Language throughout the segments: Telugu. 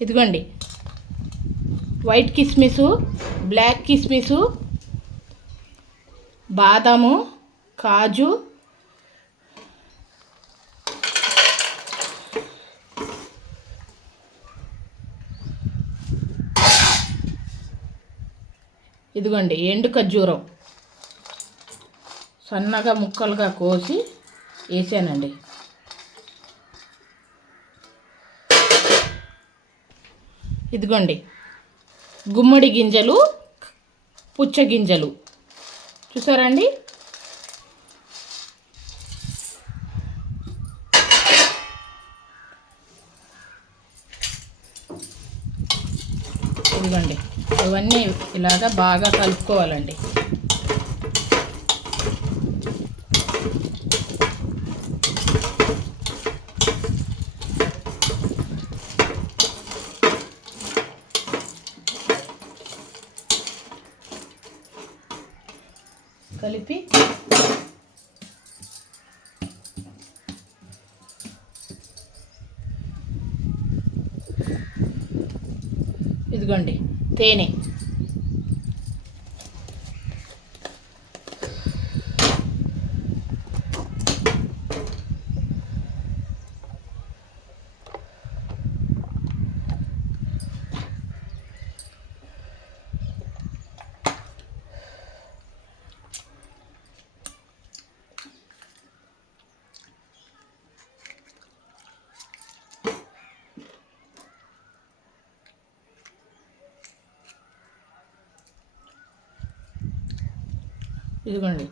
ఇదిగోండి. వైట్ కిస్మిసు బ్లాక్ కిస్మిసు బాదాము కాజు ఇదిగోండి ఎండు ఖర్జూరం. సన్నగా ముక్కలుగా కోసి వేసానండి. ఇదిగోండి. గుమ్మడి గింజలు పుచ్చ గింజలు. చూసారండి? ఇదిగోండి. ఇవన్నీ ఇలాగా బాగా కలుపుకోవాలండి. కలిపి ఇదిగోండి తేనె. ఇదిగోండి.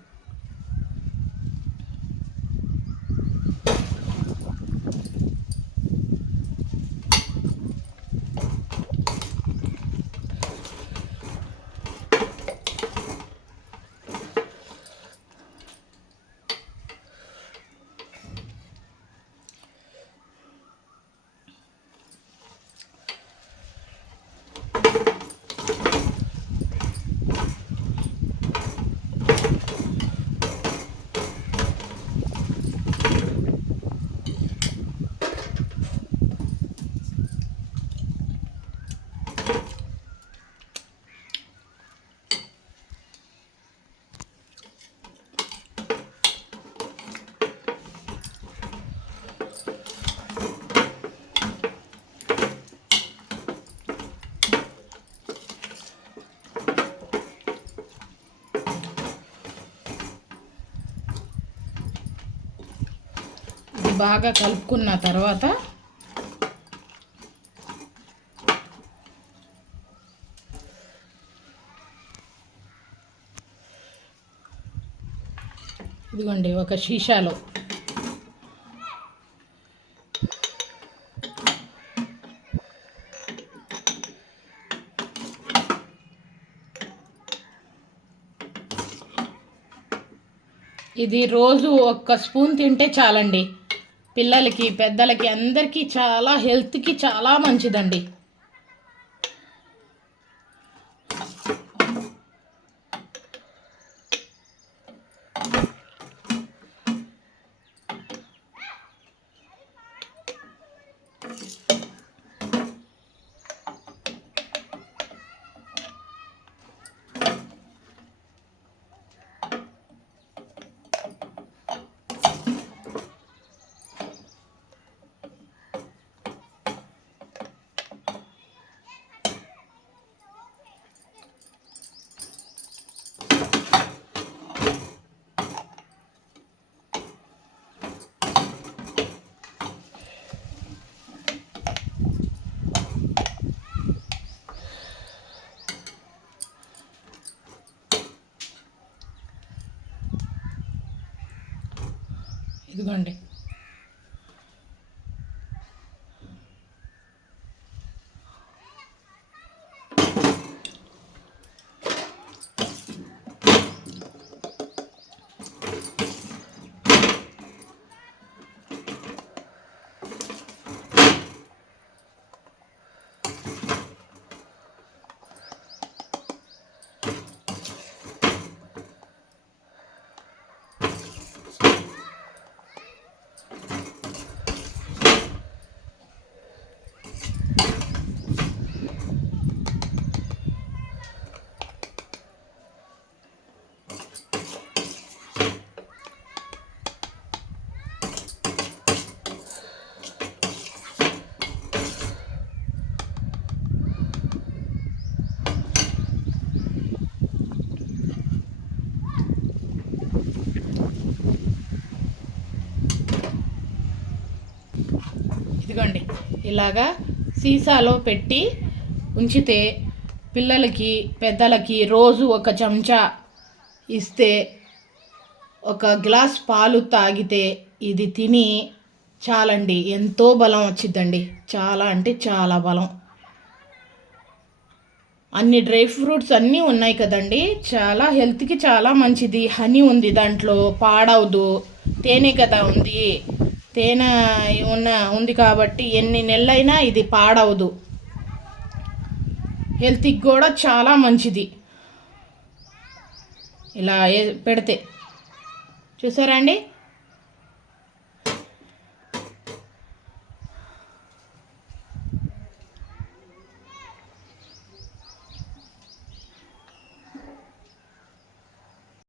బాగా కలుపుకున్న తర్వాత ఇదిగోండి ఒక షీషాలో. ఇది రోజు ఒక్క స్పూన్ తింటే చాలండి. పిల్లలకి పెద్దలకి అందరికీ చాలా హెల్త్కి చాలా మంచిదండి. ఇదిగోండి. ఇలాగా సీసాలో పెట్టి ఉంచితే పిల్లలకి పెద్దలకి రోజు ఒక చెంచా ఇస్తే ఒక గ్లాస్ పాలు తాగితే ఇది తిని చాలండి. ఎంతో బలం వచ్చిందండి చాలా అంటే చాలా బలం. అన్ని డ్రై ఫ్రూట్స్ అన్నీ ఉన్నాయి కదండి. చాలా హెల్త్కి చాలా మంచిది. హనీ ఉంది దాంట్లో. పాడవదు. తేనె కదా ఉంది. తేనె ఉన్న ఉంది కాబట్టి ఎన్ని నెలలైనా ఇది పాడవదు. హెల్త్కి కూడా చాలా మంచిది. ఇలా పెడితే. చూసారా అండి?